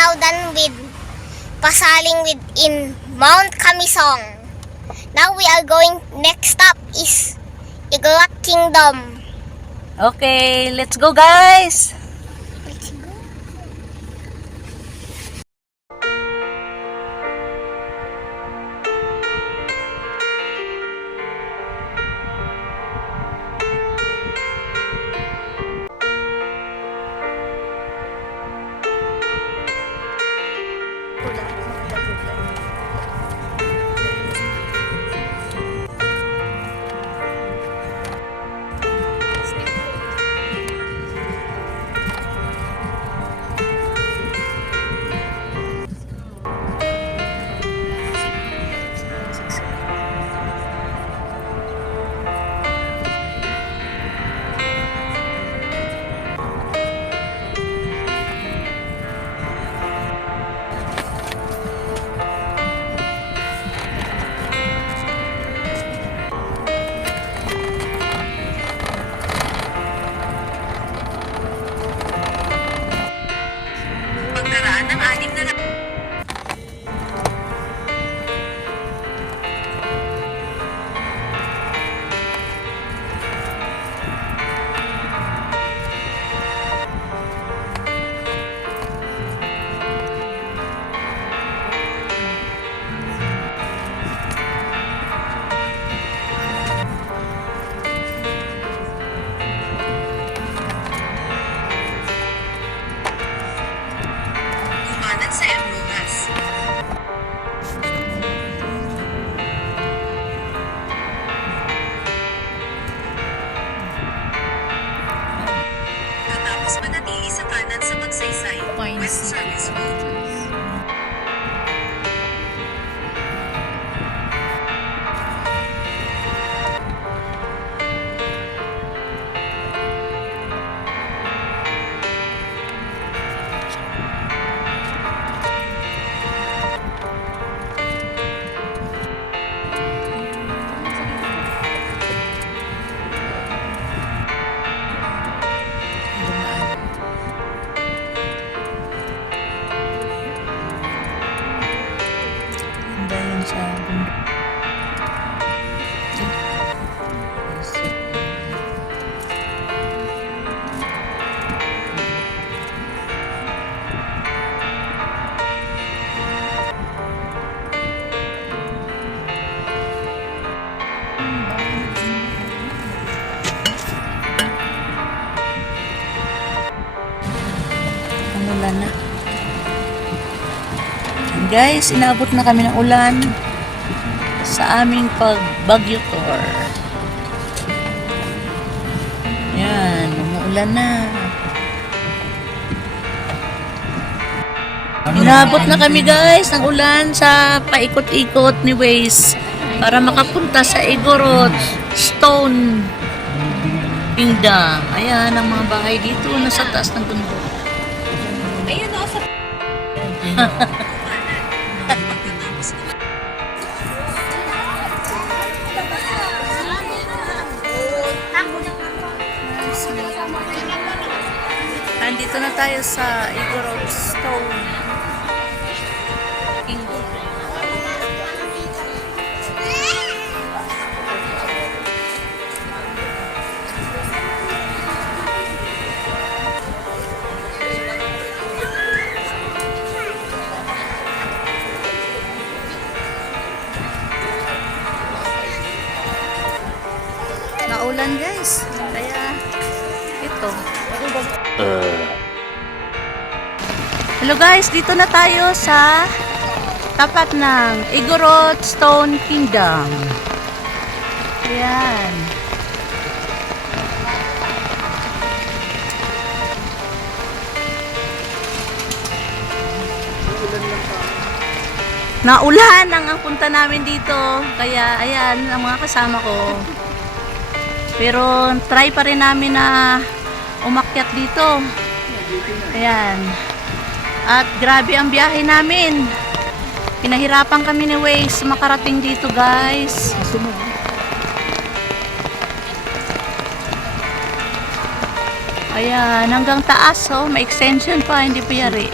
now done with pasaling within Mount Kamisong. Now we are going, next stop is Igorot Kingdom. Okay, let's go guys! Let's go. Pagkaraan ng 6 na kumanan sa Emrugas. Katapos manatili sa kanan sa Magsaysay, West Service Road. Dahil sa bundok. Ulan na. Guys, inabot na kami ng ulan sa aming pag-Baguio tour. Yan, umuulan na. Inabot na kami guys ng ulan sa paikot-ikot ni Waze para makapunta sa Igorot Stone Kingdom. Ayan ang mga bahay dito nasa taas ng bundok. Ayun o sa Andito na tayo sa Igorot Stone Kingdom. Naulan guys, kaya ito. Hello guys, dito na tayo sa tapat ng Igorot Stone Kingdom. Ayan. Naulan ang punta namin dito. Kaya ayan ang mga kasama ko. Pero try pa rin namin na umakyat dito. Ayan. At grabe ang biyahe namin. Pinahirapan kami ni Waze makarating dito guys. Ayan, hanggang taas oh, may extension pa, hindi pa yari.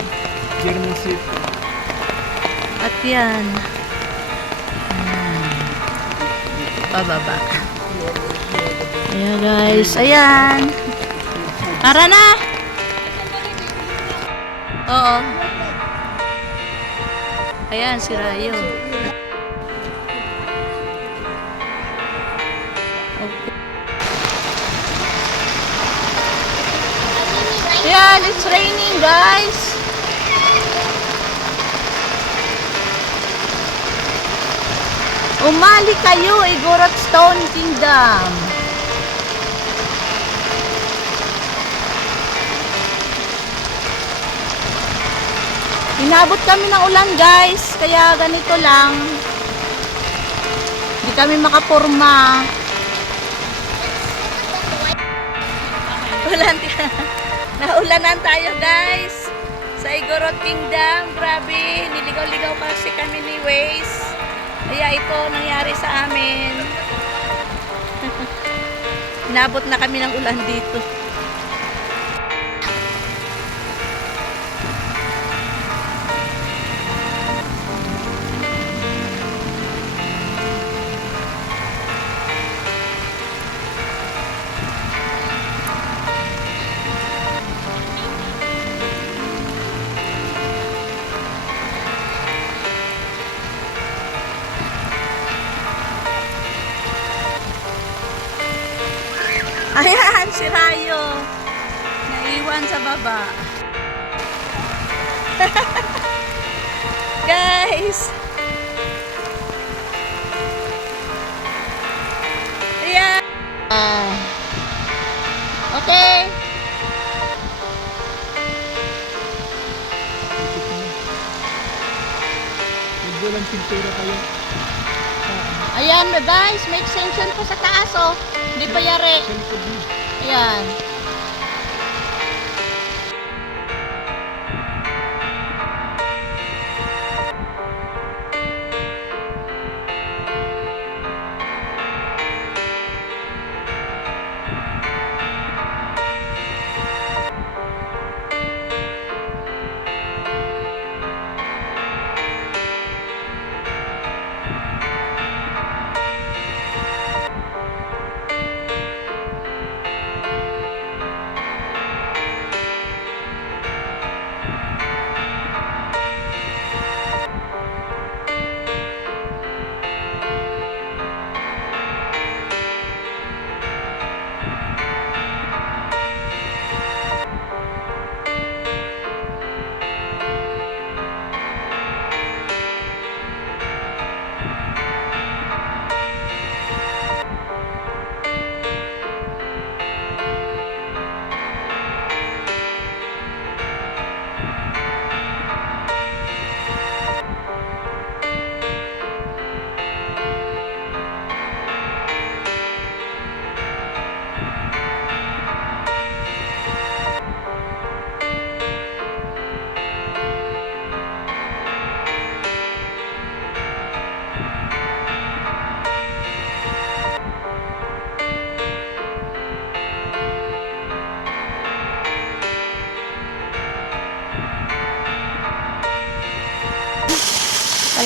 German seat. At yan. Pababa. Ayan guys. Ayan. Tara na. Oo. Ayan si Rayo. Okay. Ayan, it's raining guys. Umali kayo, Igorot Stone Kingdom. Inabot kami ng ulan guys, kaya ganito lang. Hindi kami makapurma. Naulanan tayo guys sa Igorot Kingdom. Grabe, niligaw-ligaw kasi kami ni Waze. Kaya ito nangyari sa amin. Inabot na kami ng ulan dito. Ayan, si Rayo. Naiwan sa baba. Guys. Ayan. Okay. Walang pintura kayo. Ayan guys, may extension po sa taas oh. Hindi pa yari. Ayan.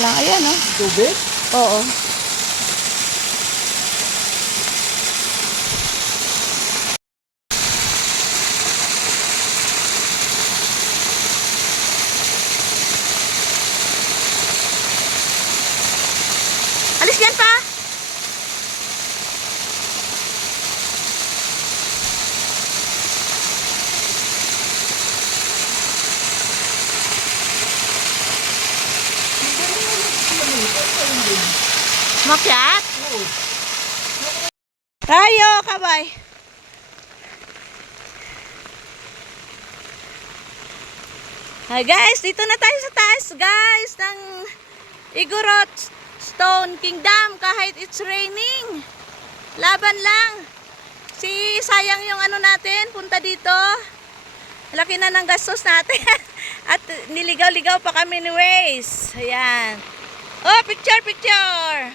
Lang, ayan oh. Tubig? Oo. Alis yan pa. Makyat? Oo. Tayo, kabay. Hi guys, dito na tayo sa taas guys ng Igorot Stone Kingdom kahit it's raining. Laban lang. Sayang yung ano natin, punta dito. Laki na ng gastos natin. At niligaw-ligaw pa kami ni Waze. Ayan. Oh, picture, picture.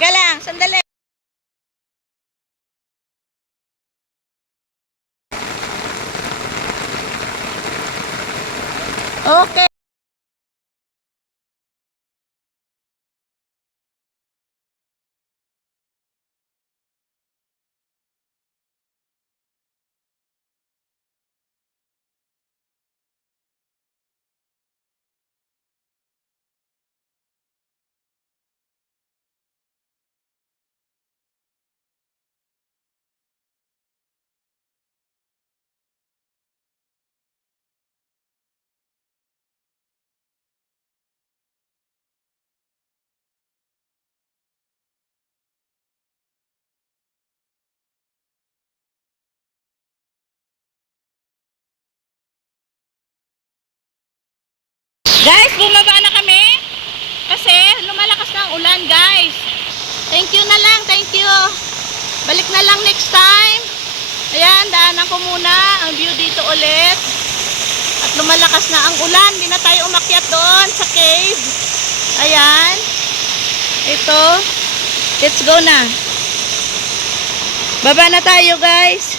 Teka lang, sandali. ng ulan, guys. Thank you na lang, thank you. Balik na lang next time. Ayan, daanan ko muna ang view dito ulit. At lumalakas na ang ulan. Hindi na tayo umakyat doon sa cave. Ayan. Ito. Let's go na. Baba na tayo, guys.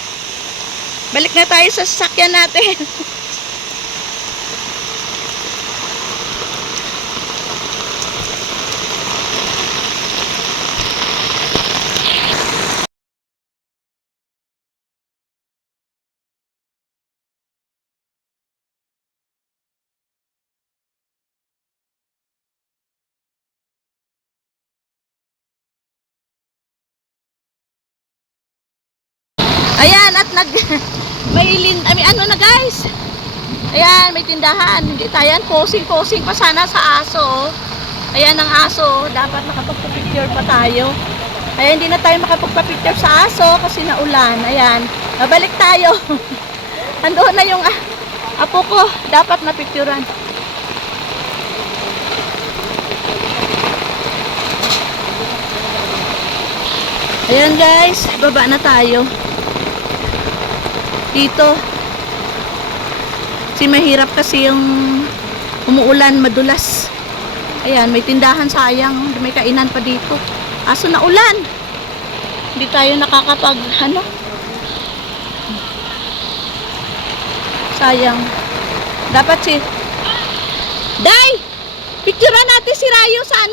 Balik na tayo sa sasakyan natin. Ayan, at ano na guys. Ayan, may tindahan. Hindi tayo, posing pa sana sa aso. Ayan ang aso, dapat nakapagpa-picture pa tayo. Ayan, hindi na tayo makapagpa-picture sa aso kasi naulan. Ayan, babalik tayo. Andoon na yung apo ko, dapat na-picturean. Ayan guys, baba na tayo. Dito mahirap kasi yung umuulan, madulas. Ayan, may tindahan, sayang, may kainan pa dito. Aso na ulan, hindi tayo nakakapag sayang. Dapat Day, picturean natin si Rayo sa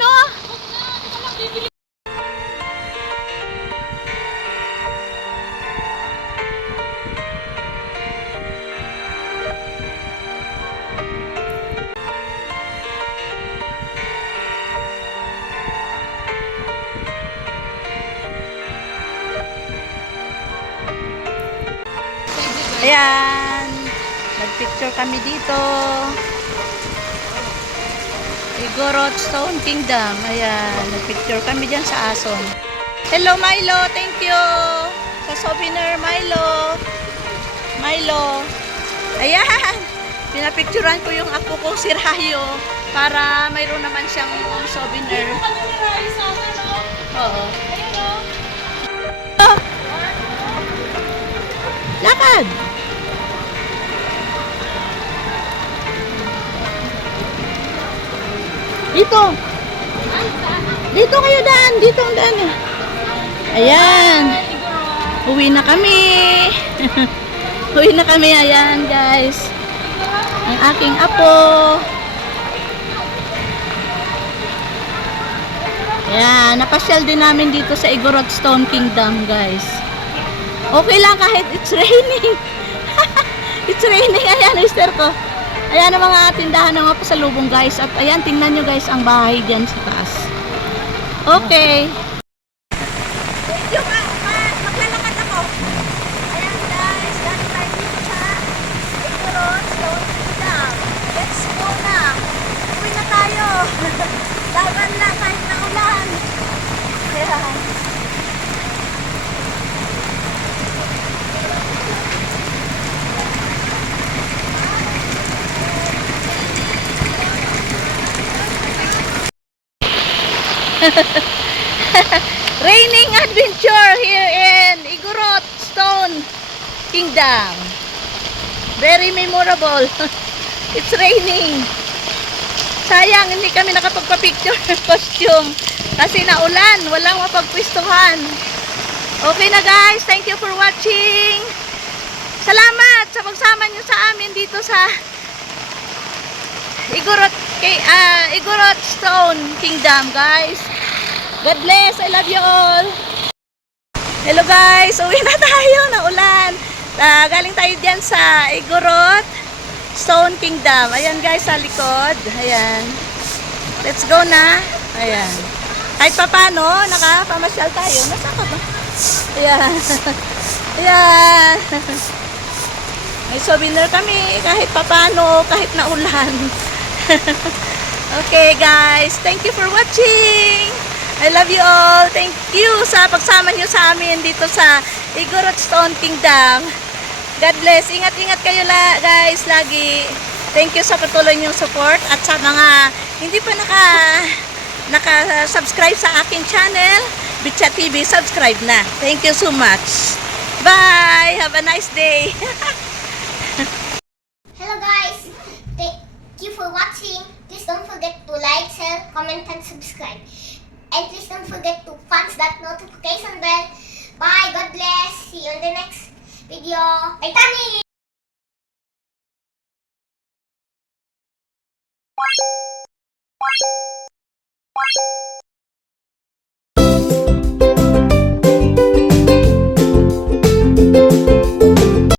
Ayan, nagpicture kami dito. Igorot Stone Kingdom. Ayan, nagpicture kami dyan sa ason. Hello Milo, thank you sa souvenir Milo. Ayan, pinapicturean ko yung apo ko si Rayo para mayroon naman siyang souvenir. Oo. Lakad! Dito kayo daan. Dito ang daan. Ayan. Uwi na kami. Uwi na kami. Ayan guys. Ang aking apo. Ayan. Napasyal din namin dito sa Igorot Stone Kingdom guys. Okay lang kahit it's raining. It's raining. Ayan, mister ko. Ayan ang mga tindahan ng mga pasalubong guys. At ayan, tingnan nyo guys ang bahay dyan sa taas. Okay. Thank you, maglalakad ako. Ayan guys, dahil tayo dito sa Igorot Stone Kingdom. Let's go na. Uwi na tayo. Laban lang kahit na ulan. Ayan. Raining adventure here in Igorot Stone Kingdom. Very memorable. It's raining. Sayang hindi kami nakapagpa-picture costume kasi naulan, walang mapagpwistuhan. Okay na guys, thank you for watching. Salamat sa pagsama niyo sa amin dito sa Igorot Stone Kingdom guys. God bless, I love you all. Hello guys, uwi na tayo na ulan. Galing tayo dyan sa Igorot Stone Kingdom. Ayan guys sa likod. Ayan. Let's go na. Ayan. Kahit pa paano, nakapamasyal tayo. Nasa ka ba? Ayan. Ayan. May souvenir kami kahit pa paano, kahit na ulan. Okay guys, thank you for watching. I love you all. Thank you sa pagsama nyo sa amin dito sa Igorot Stone Kingdom. God bless. Ingat-ingat kayo guys lagi. Thank you sa patuloy nyong support at sa mga hindi pa naka-subscribe sa aking channel, Bitcha TV, subscribe na. Thank you so much. Bye! Have a nice day! Hello guys! Thank you for watching. Please don't forget to like, share, comment, and subscribe. And please don't forget to punch that notification bell. Bye! God bless! See you in the next video. Bye, Tani!